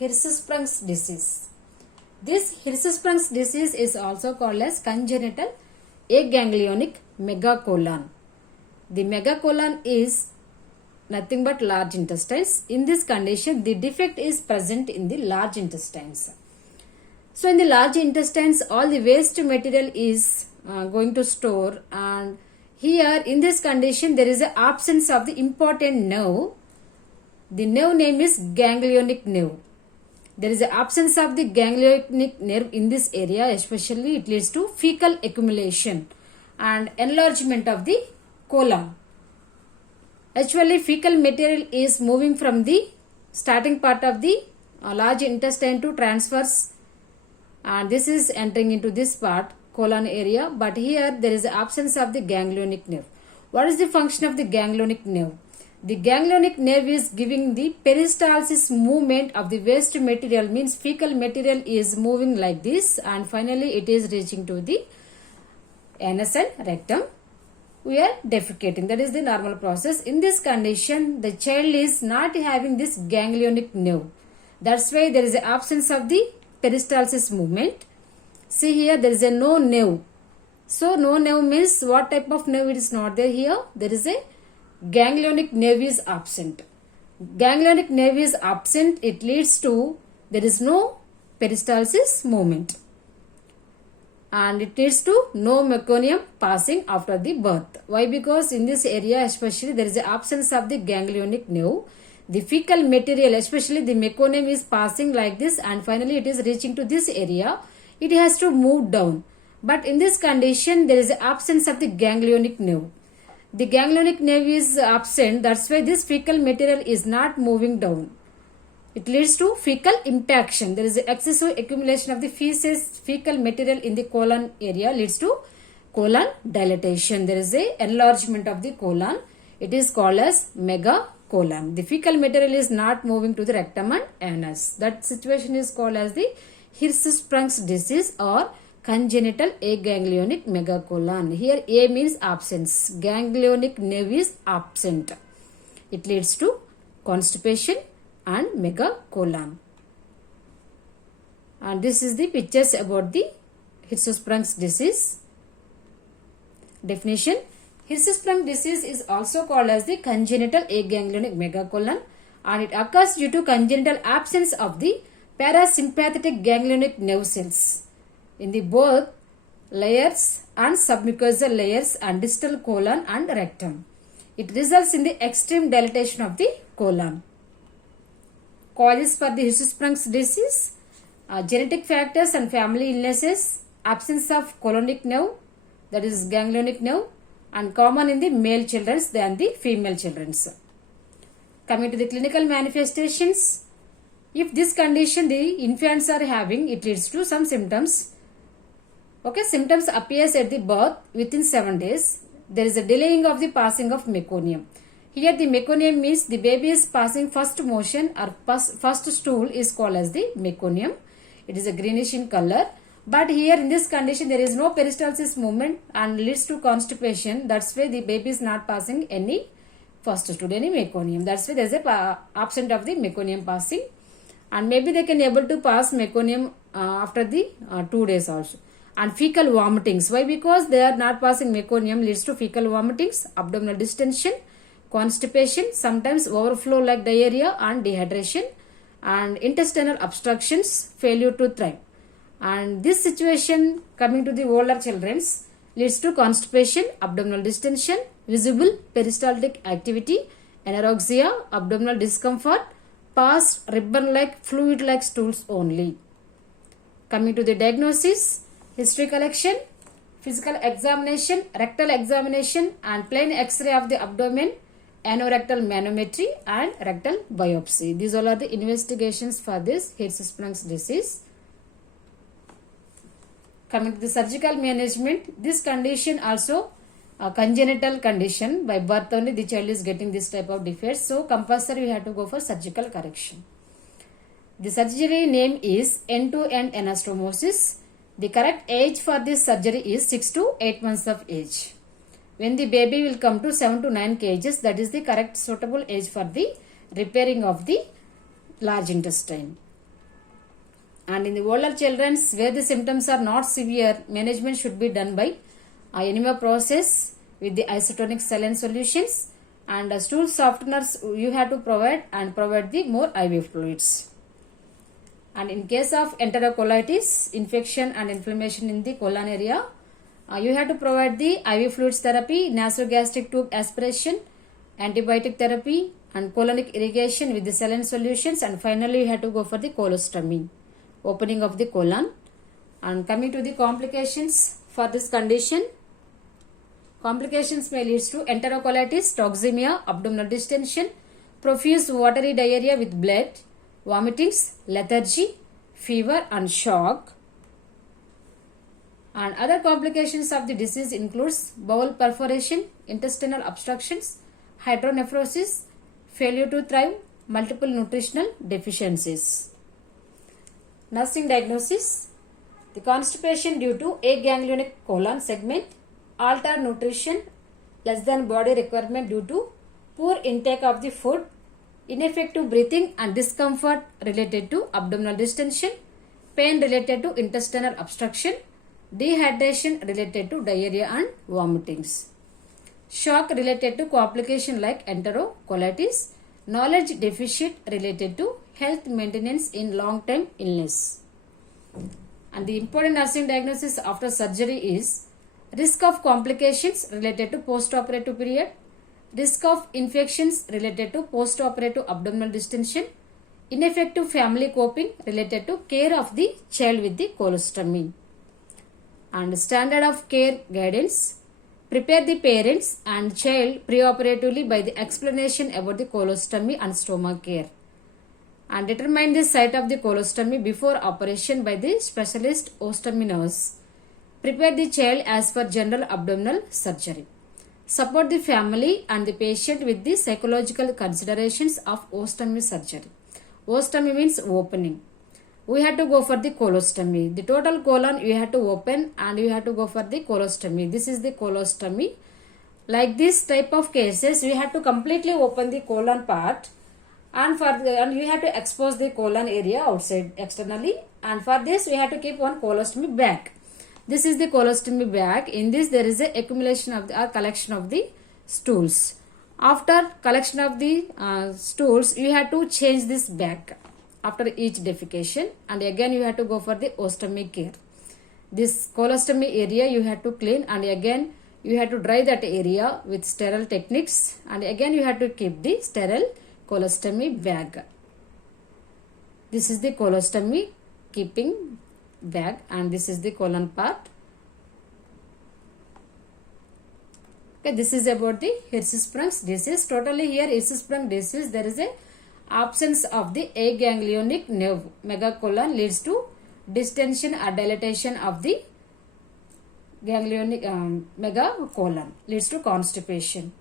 Hirschsprung's disease. This Hirschsprung's disease is also called as congenital aganglionic megacolon. The megacolon is nothing but large intestines. In this condition, the defect is present in the large intestines. So in the large intestines, all the waste material is going to store, and here in this condition there is an absence of the important nerve. The nerve name is ganglionic nerve. There is an absence of the ganglionic nerve in this area, especially it leads to fecal accumulation and enlargement of the colon. Actually, fecal material is moving from the starting part of the large intestine to transverse, and this is entering into this part, colon area, but here there is absence of the ganglionic nerve. What is the function of the ganglionic nerve? The ganglionic nerve is giving the peristalsis movement of the waste material, means fecal material is moving like this, and finally it is reaching to the anus and rectum. We are defecating. That is the normal process. In this condition, the child is not having this ganglionic nerve. That's why there is an absence of the peristalsis movement. See here, there is a no nerve. So no nerve means what type of nerve it is not there here? There is a ganglionic nerve is absent. Ganglionic nerve is absent. It leads to there is no peristalsis movement, and it leads to no meconium passing after the birth. Why? Because in this area especially there is an absence of the ganglionic nerve. The fecal material, especially the meconium, is passing like this, and finally it is reaching to this area. It has to move down. But in this condition, there is an absence of the ganglionic nerve. The ganglionic nerve is absent. That's why this fecal material is not moving down. It leads to fecal impaction. There is excessive accumulation of the fecal material in the colon area, leads to colon dilatation. There is a enlargement of the colon. It is called as megacolon. The fecal material is not moving to the rectum and anus. That situation is called as the Hirschsprung's disease or congenital aganglionic megacolon. Here A means absence. Ganglionic nerve is absent. It leads to constipation and megacolon. And this is the pictures about the Hirschsprung's disease. Definition: Hirschsprung disease is also called as the congenital aganglionic megacolon, and it occurs due to congenital absence of the parasympathetic ganglionic nerve cells in the both layers and submucosal layers and distal colon and rectum. It results in the extreme dilatation of the colon. Causes for the Hirschsprung's disease: genetic factors and family illnesses, absence of colonic nerve, that is ganglionic nerve, and common in the male children than the female children. Coming to the clinical manifestations, if this condition the infants are having, it leads to some symptoms. Okay, symptoms appears at the birth within 7 days. There is a delaying of the passing of meconium. Here the meconium means the baby is passing first motion or first stool is called as the meconium. It is a greenish in color. But here in this condition there is no peristalsis movement and leads to constipation. That's why the baby is not passing any first stool, any meconium. That's why there is a absent of the meconium passing. And maybe they can able to pass meconium after the 2 days also. And fecal vomitings. Why? Because they are not passing meconium, leads to fecal vomitings, abdominal distension, constipation, sometimes overflow like diarrhea and dehydration, and intestinal obstructions, failure to thrive. And this situation coming to the older children leads to constipation, abdominal distension, visible peristaltic activity, anorexia, abdominal discomfort, pass ribbon-like, fluid-like stools only. Coming to the diagnosis, history collection, physical examination, rectal examination, and plain X-ray of the abdomen, anorectal manometry, and rectal biopsy. These all are the investigations for this Hirschsprung's disease. Coming to the surgical management, this condition also a congenital condition. By birth only the child is getting this type of defects. So compulsory we have to go for surgical correction. The surgery name is end-to-end anastomosis. The correct age for this surgery is 6 to 8 months of age. When the baby will come to 7 to 9 kgs, that is the correct suitable age for the repairing of the large intestine. And in the older children where the symptoms are not severe, management should be done by enema process with the isotonic saline solutions, and stool softeners you have to provide the more IV fluids. And in case of enterocolitis, infection and inflammation in the colon area, you have to provide the IV fluids therapy, nasogastric tube aspiration, antibiotic therapy, and colonic irrigation with the saline solutions, and finally you have to go for the colostomy, opening of the colon. And coming to the complications for this condition, complications may lead to enterocolitis, toxemia, abdominal distension, profuse watery diarrhea with blood, vomitings, lethargy, fever and shock. And other complications of the disease includes bowel perforation, intestinal obstructions, hydronephrosis, failure to thrive, multiple nutritional deficiencies. Nursing diagnosis: the constipation due to aganglionic colon segment, altered nutrition, less than body requirement due to poor intake of the food, ineffective breathing and discomfort related to abdominal distension, pain related to intestinal obstruction, dehydration related to diarrhea and vomitings, shock related to complication like enterocolitis, knowledge deficit related to health maintenance in long-term illness. And the important nursing diagnosis after surgery is risk of complications related to post-operative period, risk of infections related to post-operative abdominal distension, ineffective family coping related to care of the child with the colostomy. And standard of care guidance: prepare the parents and child preoperatively by the explanation about the colostomy and stomach care, and determine the site of the colostomy before operation by the specialist ostomy nurse. Prepare the child as per general abdominal surgery. Support the family and the patient with the psychological considerations of ostomy surgery. Ostomy means opening. We have to go for the colostomy. The total colon you have to open and you have to go for the colostomy. This is the colostomy. Like this type of cases, we have to completely open the colon part, and you have to expose the colon area outside externally, and for this we have to keep one colostomy bag. This is the colostomy bag. In this there is a accumulation of the collection of the stools. After collection of the stools, you have to change this bag after each defecation, and again you have to go for the ostomy care. This colostomy area you have to clean, and again you have to dry that area with sterile techniques, and again you have to keep the sterile colostomy bag. This is the colostomy keeping bag, and this is the colon part. Okay, this is about the Hirschsprung's disease. Totally here Hirschsprung disease, there is a absence of the aganglionic nerve megacolon leads to distension or dilatation of the ganglionic megacolon, leads to constipation.